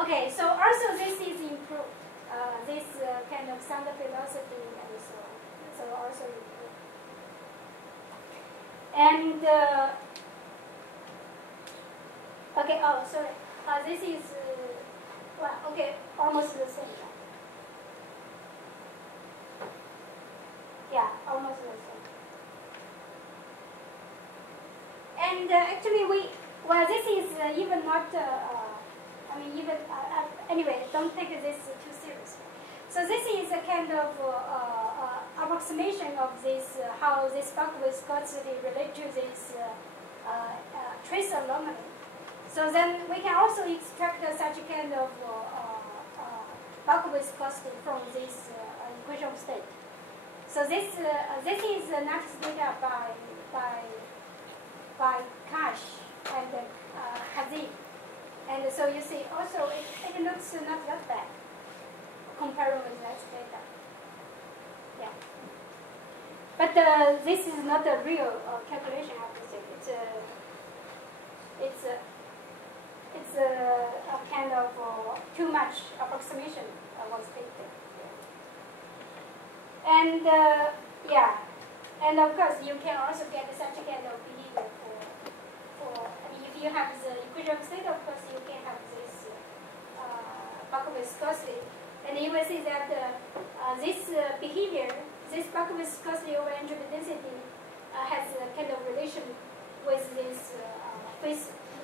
Okay, so also this is improved. This kind of sound velocity and so on. So also improved. And okay, oh sorry. This is well, okay, almost the same. Yeah, almost the same. And actually, this is even not. I mean, even anyway, don't take this too seriously. So this is a kind of approximation of this how this bulk viscosity relate to this trace anomaly. So then we can also extract such a kind of bulk viscosity from this equation of state. So this is next data by Cash and Kazim. And so you see also it looks not that bad compared with that data. Yeah. But this is not a real calculation, I have to say. It's a kind of too much approximation was taken. And yeah, and of course you can also get such a kind of behavior for I mean, if you have the equation of state, of course you can have this bulk viscosity, and you will see that this behavior, this bulk viscosity over entropy density, has a kind of relation with this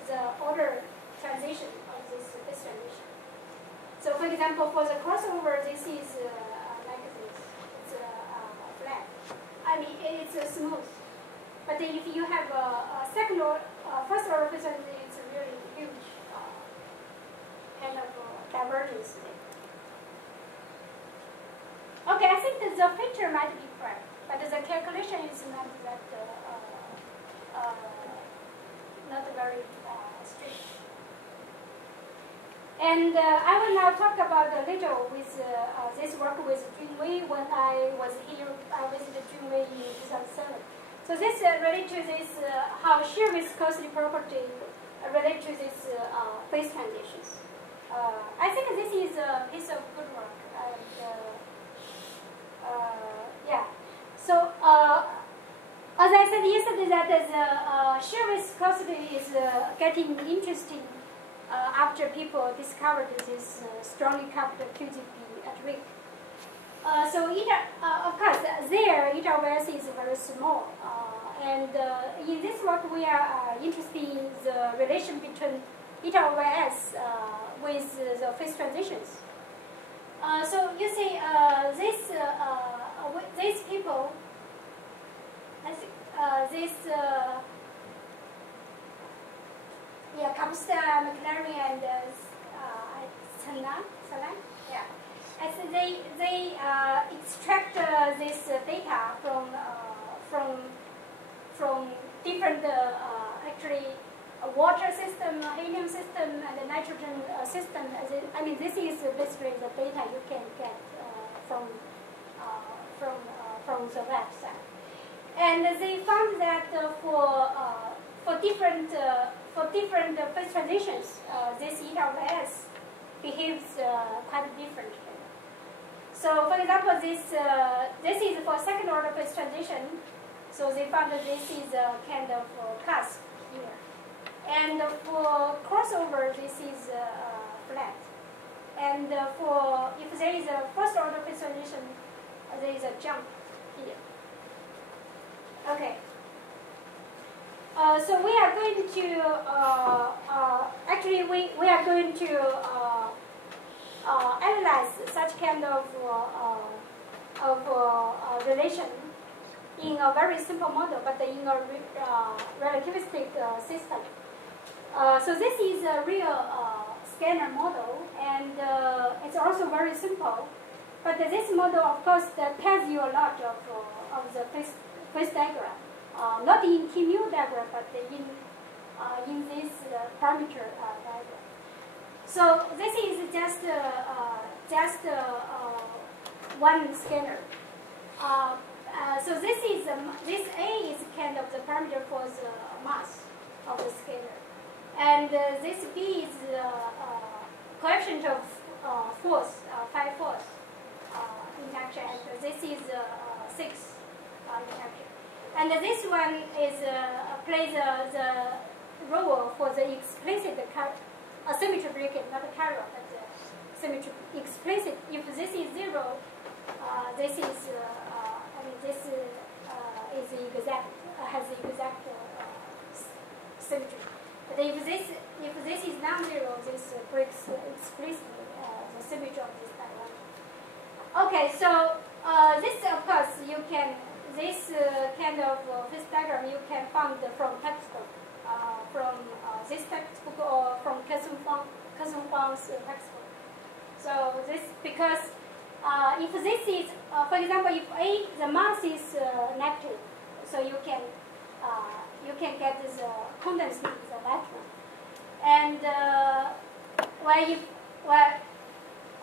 the order transition of this phase transition. So, for example, for the crossover, this is like this. It's flat. I mean, it's smooth. But if you have a second or first order phase transition, it's a really huge kind of divergence there. Okay, I think that the picture might be correct, but the calculation is not that not very strict. And I will now talk about a little with this work with Junwei. When I was here, I visited Junwei in 2007. So this relates to this how shear viscosity property relate to this phase transitions. I think this is a piece of good work. And, yeah. So as I said yesterday, that the shear viscosity is getting interesting after people discovered this strongly coupled QGP at weak. So of course, there eta over S is very small, and in this work we are interested in the relation between eta over S with the phase transitions. So you see, these people, I think this. Yeah, Kapsta, McLaren, and Salan. Yeah, and so they extract this data from different actually water system, helium system, and the nitrogen system. I mean, this is basically the data you can get from the website. And they found that for different phase transitions, this eta over S behaves quite differently. So, for example, this is for second order phase transition. So they found that this is a kind of cusp here, and for crossover, this is flat. And for if there is a first order phase transition, there is a jump here. Okay. So we are going to actually we are going to analyze such kind of relation in a very simple model, but in a relativistic system. So this is a real scanner model, and it's also very simple. But this model, of course, tells you a lot of the phase diagram. Not in Kim-Yu diagram, but in this parameter diagram. So this is just one scanner. So this A is kind of the parameter for the mass of the scanner, and this B is coefficient of force, 5 force interaction, and this is 6 interaction. And this one is plays the role for the explicit symmetry breaking, not a carrier, but symmetry explicit. If this is 0, this is this is exact, has exact symmetry. But if this is non-zero, this breaks explicitly the symmetry of this diagram. Okay, so this of course you can this kind of this diagram you can find from textbook, from this textbook or from Kesun Huang's textbook. So this because if this is for example, if A the mass is negative, so you can get this condensed the electron, and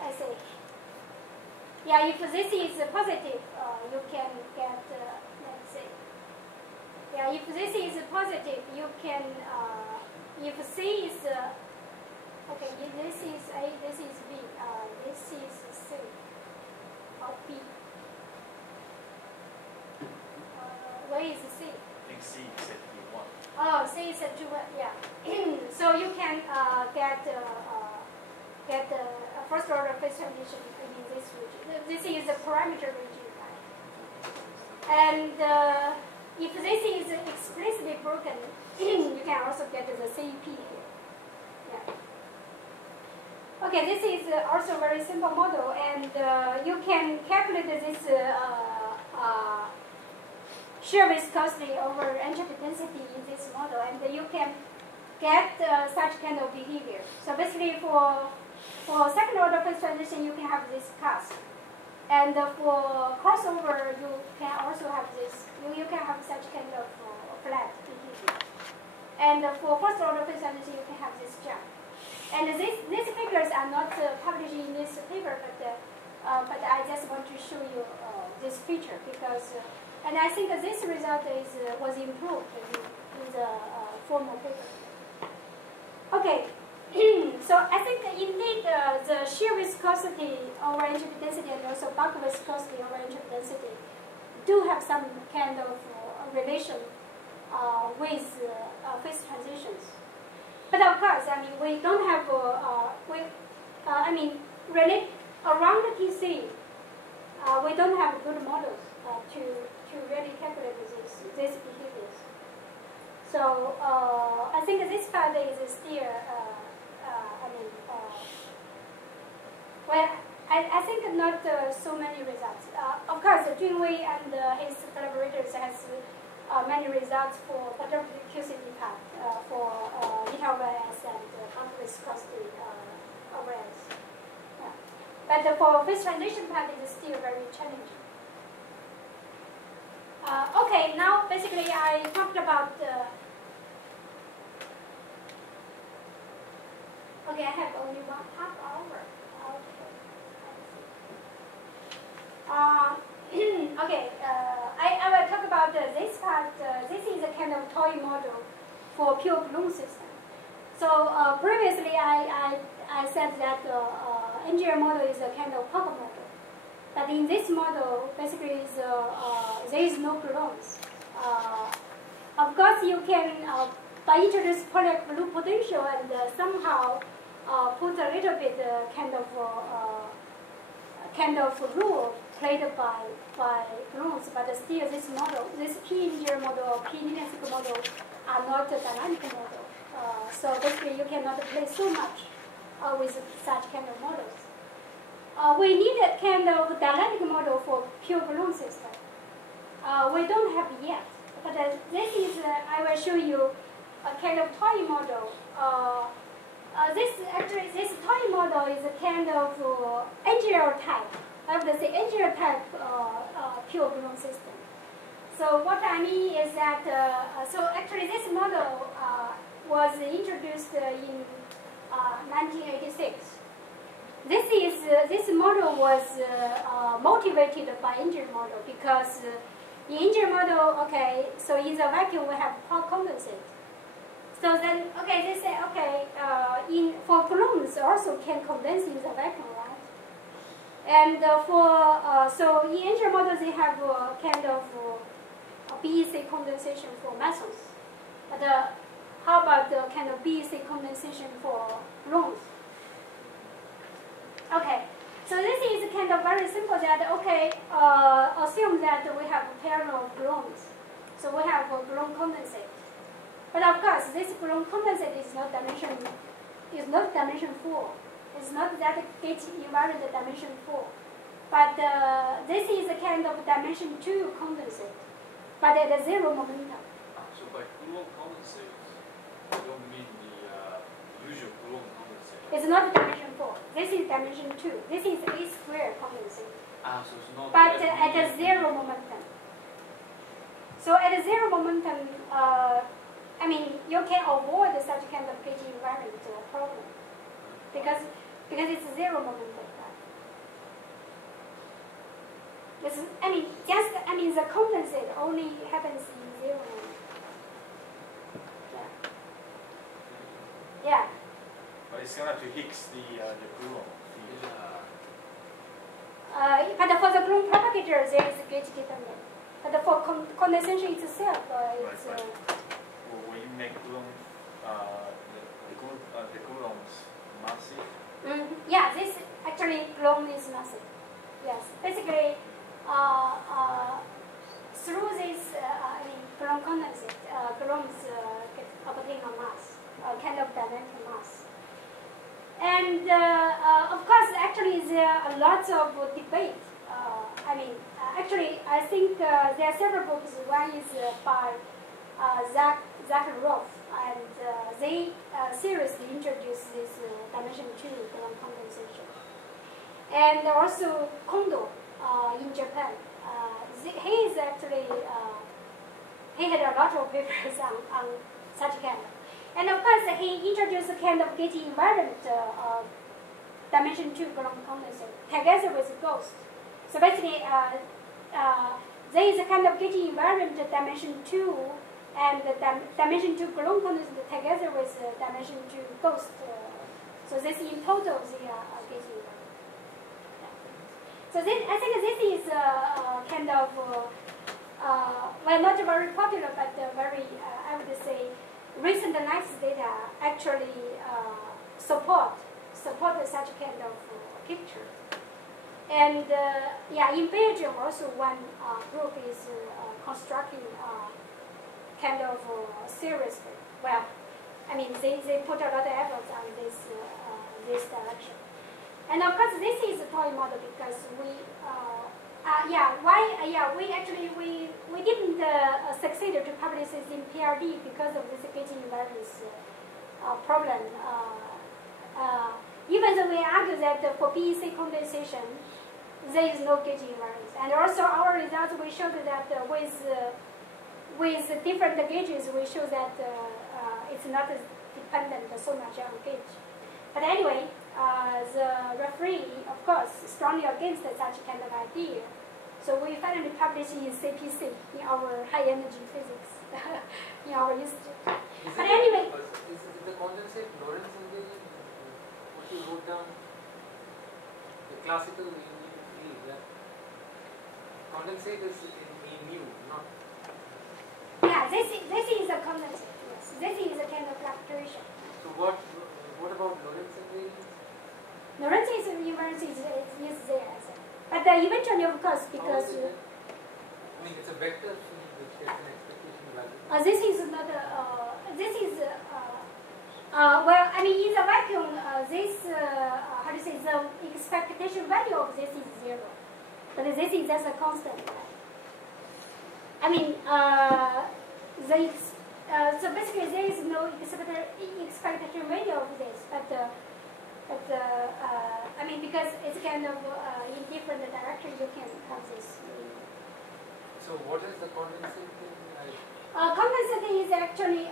I say. Yeah, if this is positive, you can get, let's say, yeah, if this is positive, you can, if C is, okay, this is A, this is B, this is C, or B. Where is C? I think C is at U1. Oh, C is at U1, yeah. So you can get a first order phase transition in this region. This is a parameter region, right? And if this is explicitly broken, you can also get the CP here. Yeah. Okay, this is also a very simple model, and you can calculate this shear viscosity over entropy density in this model, and you can get such kind of behavior. So basically, for second order phase transition, you can have this cast, and for crossover, you can also have this. You can have such kind of flat behavior, and for first order phase transition, you can have this jump. And these figures are not published in this paper, but I just want to show you this feature because. And I think this result was improved in the formal paper. Okay, so I think indeed the shear viscosity over entropy density and also bulk viscosity over entropy density do have some kind of relation with phase transitions. But of course, I mean, we don't have, really around the TC, we don't have good models to really calculate these behaviors. So I think this part is still, well, I think not so many results. Of course, Jun Wei and his collaborators has many results for perturbative QCD part for eta over S and bulk viscosity over S. Yeah. But for phase transition part, it is still very challenging. Okay, now basically I talked about. Okay, I have only 1/2 hour. Okay, I will talk about this part. This is a kind of toy model for pure balloon system. So previously I said that engineer model is a kind of pop model. But in this model, basically, there is no balloons. Of course, you can, by introduce polaric balloon potential and somehow put a little bit kind of rule played by balloons, but still this model, this P-engineer model or P-linear model are not a dynamic model. So basically, you cannot play so much with such kind of models. We need a kind of dynamic model for pure balloon system. We don't have yet, but this is, I will show you a kind of toy model. This toy model is a kind of engineer type. I would say engineer type pure balloon system. So what I mean is that, so actually this model was introduced in 1986. This model was motivated by engine model because in engine model, okay, so in the vacuum we have pulse condensate. So then, okay, they say, okay, for balloon ions also can condense in the vacuum, right? And so in engine models, they have a kind of BEC condensation for metals. But how about the kind of BEC condensation for gluons? Okay, so this is kind of very simple that, okay, assume that we have a pair of gluons. So we have a gluon condensate. But of course, this gluon condensate is not dimension 4. It's not that gate invariant dimension 4. But this is a kind of dimension 2 condensate, but at a 0 momentum. So by gluon condensate, you don't mean the usual gluon condensate? It's not dimension 4. This is dimension 2. This is A square condensate. So it's not. But at a 0 momentum. So at a 0 momentum, I mean, you can avoid such kind of gate invariant problem because it's 0 momentum. The condensate only happens in 0 moment. Yeah. But it's gonna have to Higgs the gluon. But for the gluon propagator, there is a gauge dependent. But for condensation itself, it's. Right. Well, when you make gluon, the gluon's massive. Yeah, this actually gluon is massive. Yes, basically, through this, gluon condensate, gluons obtain a mass, a kind of dynamic mass. And of course, actually, there are lots of debate. I think there are several books. One is by Zach Prof, and they seriously introduced this dimension 2 gluon condensation. And also Kondo in Japan. He is actually, he had a lot of papers on such kind. And of course, he introduced a kind of gate invariant dimension 2 gluon condensate together with ghost. So basically, there is a kind of gate invariant dimension 2 and dimension 2 gluon condensate together with dimension 2 ghost. So this in total, they are gate invariant. So I think this is kind of, well, not very popular, but very, I would say, recent nice data actually support such kind of picture. And in Belgium also one group is constructing kind of seriously. Well, they put a lot of effort on this direction. And of course, this is a toy model because we didn't succeed to publish this in PRD because of this gate invariance problem. Even though we argue that for BEC condensation, there is no gate invariance, and also our results we showed that with different gauges, we show that it's not dependent so much on gauge. But anyway, the referee, of course, strongly against such kind of idea. So we finally published in CPC, in our high energy physics, in our institute. But anyway. Is it the condensate Lorentz engagement? What you wrote down? The classical field, yeah. Condensate is in mu, not. Yeah, this is a condensate, yes. This is a kind of fluctuation. So what about Lorentz invariance? Lorentz invariance is there, but eventually, of course, because it's a vector field which gets an expectation value. This is not in the vacuum, the expectation value of this is 0, but this is just a constant. So basically, there is no expectation value of this, because it's kind of in different directions you can have this. So what is the condensate thing? Condensate is actually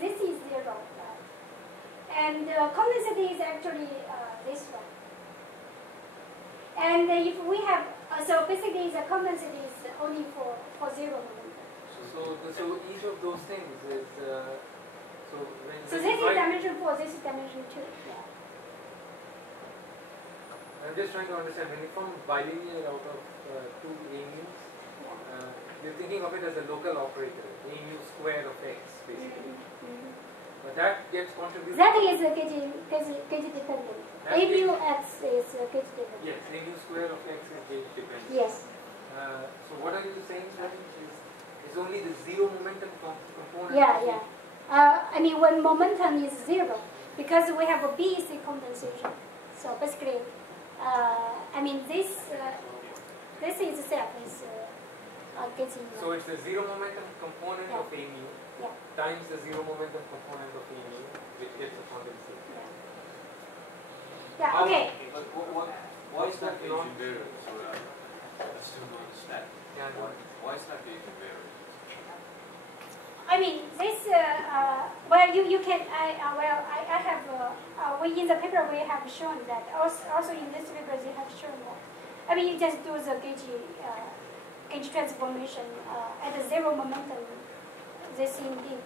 this is 0, and condensate is actually this one. And if we have so basically the condensate is only for 0 momentum. So each of those things is So when So when this you is write, dimension 4, this is dimension 2. Yeah. I'm just trying to understand, when you form bilinear out of two a mu's, Yeah. you're thinking of it as a local operator, a mu square of x, basically. Mhm. But that gets contributed. That is gauge dependent. That's A mu gauge- x is gauge dependent. Yes, a mu square of x is gauge dependent. Yes. So what are you saying, sir? Is only the zero momentum component? Yeah, of yeah. it? I mean, when momentum is 0, because we have a BEC condensation. So basically, I mean, this itself is getting. So it's the zero momentum component of a mu Yeah. times the zero momentum component of a mu, which gets a condensate. Yeah. Okay. But why is that gauge not- invariant? So I still don't understand. Yeah. Why is that gauge invariant? I mean, this. Well, you can. I have. We in the paper we have shown that. Also in this paper they have shown that. I mean, you just do the gauge transformation at a zero momentum. This indeed.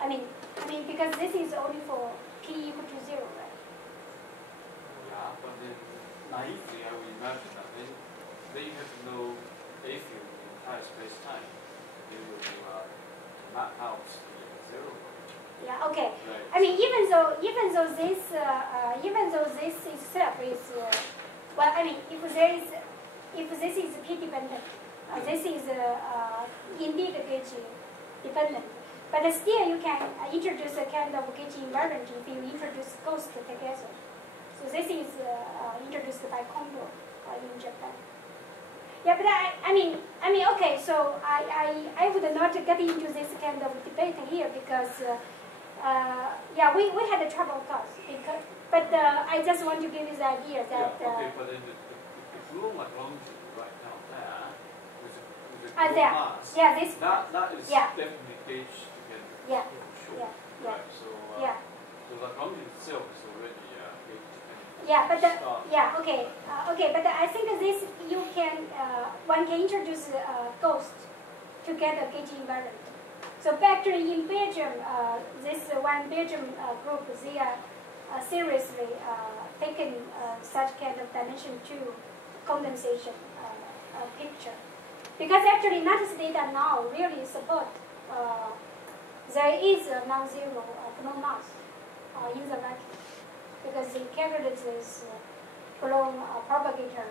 I mean, because this is only for p equal to 0, right? Yeah, but then naively I would imagine that then you have to know a field in the entire space-time. You will map out the zero. Yeah. Okay. Right. I mean, even though this itself is, well, I mean, if this is p dependent, this is indeed gauge dependent, but still you can introduce a kind of gauge invariant if you introduce ghost together. So this is introduced by Kondo in Japan. Yeah, but I mean, okay. So I would not get into this kind of debate here because. Yeah, we had a trouble cause, but I just want to give you the idea that. Yeah, okay, but then the Coulomb Lagrange right now there with a There. mass. Yeah, this. That is Yeah. definitely gauge together. Yeah. For sure. Yeah. Yeah. Right. So Yeah. so Lagrange itself is already gauge dependent. Yeah, but Start. yeah, okay, okay, but I think this you can one can introduce ghost to get a gauge invariant. So actually in Belgium, this one Belgium group, they are seriously taken such kind of dimension 2 condensation picture. Because actually lattice data now really support there is a non-zero Coulomb mass in the vacuum. Because the calculus is Coulomb propagator.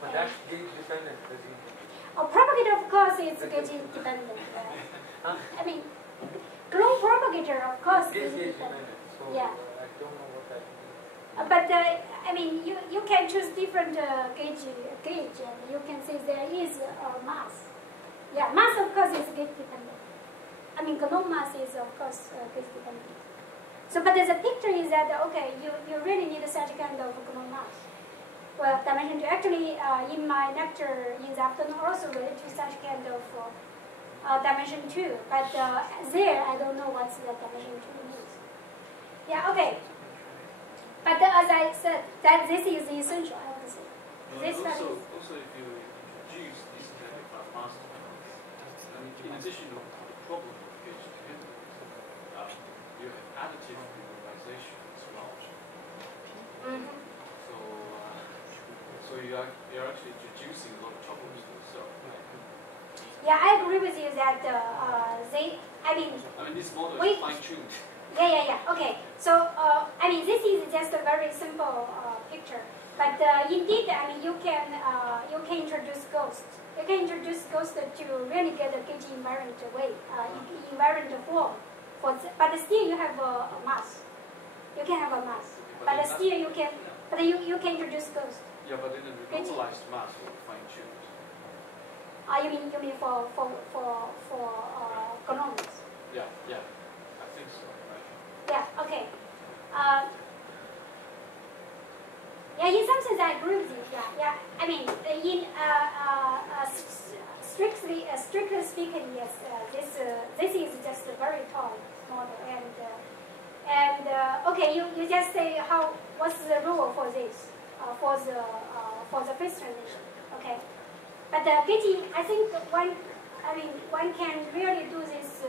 But that's gauge dependent, presumably. Propagator, of course, is gauge dependent. Huh? I mean, Coulomb propagator, of course, It is is gauge dependent. dependent, so Yeah. I don't know what that means. But I mean, you can choose different gauge, and you can say there is mass. Yeah, mass, of course, is gauge dependent. I mean, Coulomb mass is, of course, gauge dependent. So, but the picture is that, okay, you really need such kind of Coulomb mass. Well, dimension 2. Actually, in my lecture in the afternoon, also related to such kind of dimension 2. But there, I don't know what the dimension 2 means. Yeah, okay. But as I said, that this is essential, I would say. This Also, study. also, if you introduce these kind of mass terms, in addition to the problem of gauge dependence, you have additive renormalization as well. Mm-hmm. So you're actually introducing a lot of troubles to yourself. Yeah, I agree with you that I mean, this model We- is fine-tuned. yeah. Okay, so I mean, this is just a very simple picture, but indeed, I mean, you can introduce ghosts. You can introduce ghosts to really get a gauge invariant way, invariant form. But still, you have a mass. You can have a mass, but then still you can. But you can introduce ghosts. Yeah, but then the renormalized mass will be fine-tuned. You mean for columns? Yeah, I think so. Right. Yeah. Okay. Yeah, in some sense I agree with you. Yeah. I mean, in strictly speaking, yes. This is just a very tall model, and okay, you just say what's the rule for this for the phase transition? Okay, but getting, I think one can really do this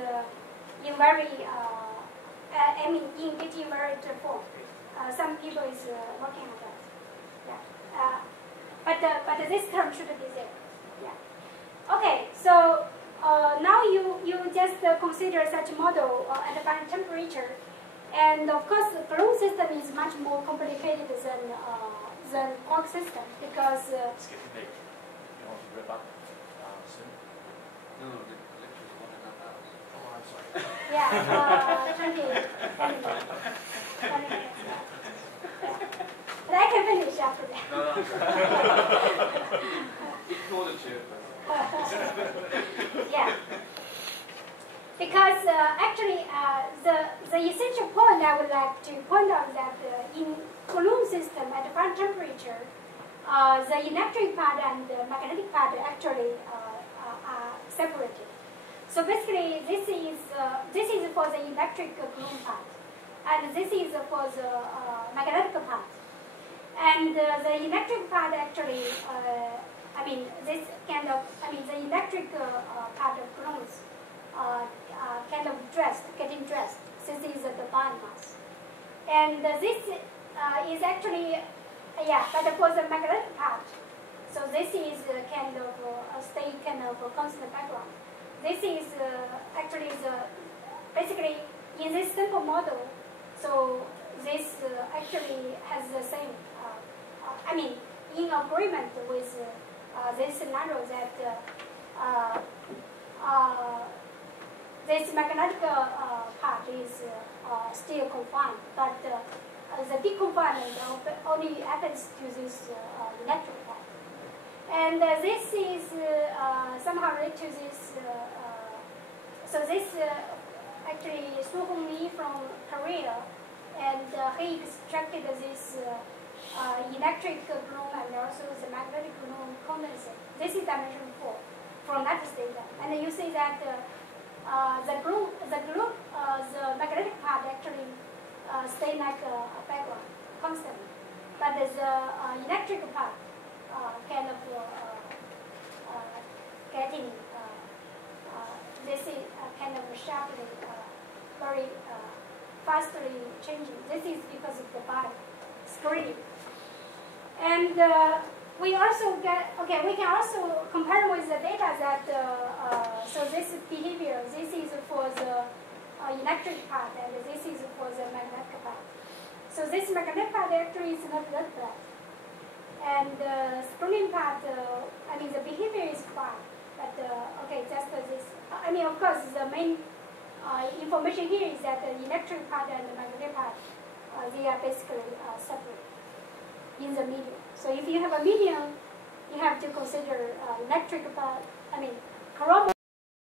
in very, I mean, in multivariate form. Some people is working on that. Yeah. But this term should be there. Yeah. Okay. So now you just consider such model at defined temperature, and of course the balloon system is much more complicated than quark system because. It's getting late. You want to wrap up soon? No, the lecture is 1.5 hours. Oh, I'm sorry. Yeah, 20 minutes. 20 minutes. Yeah. But I can finish after that. No. Ignore the chair. Yeah. Because actually, the essential point I would like to point out that in balloon system at defined temperature, the electric part and the magnetic part actually are separated. So basically, this is for the electric balloon part, and this is for the magnetic part. And the electric part actually, the electric part of balloons kind of getting dressed. This is the bond mass. And this is actually, but for the magnetic part, so this is kind of stay kind of constant background. This is actually basically in this simple model, so this actually has the same, in agreement with this scenario that this magnetic part is still confined, but the deconfinement only happens to this electric part. And this is somehow related to this, so this actually Su Hong Li from Korea, and he extracted this electric balloon and also the magnetic balloon condensate. This is dimension 4 from that data. And you see that the magnetic part actually stay like a background constantly, but the electric part kind of getting this is kind of sharply, very fastly changing. This is because of the bond screening. And we also we can also compare with the data that, so this behavior, this is for the electric part, and this is for the magnetic part. So this magnetic part actually is not that bad. And the screening part, the behavior is fine. But, just this, of course, the main information here is that the electric part and the magnetic part, they are basically separate in the medium. So if you have a medium, you have to consider electric part,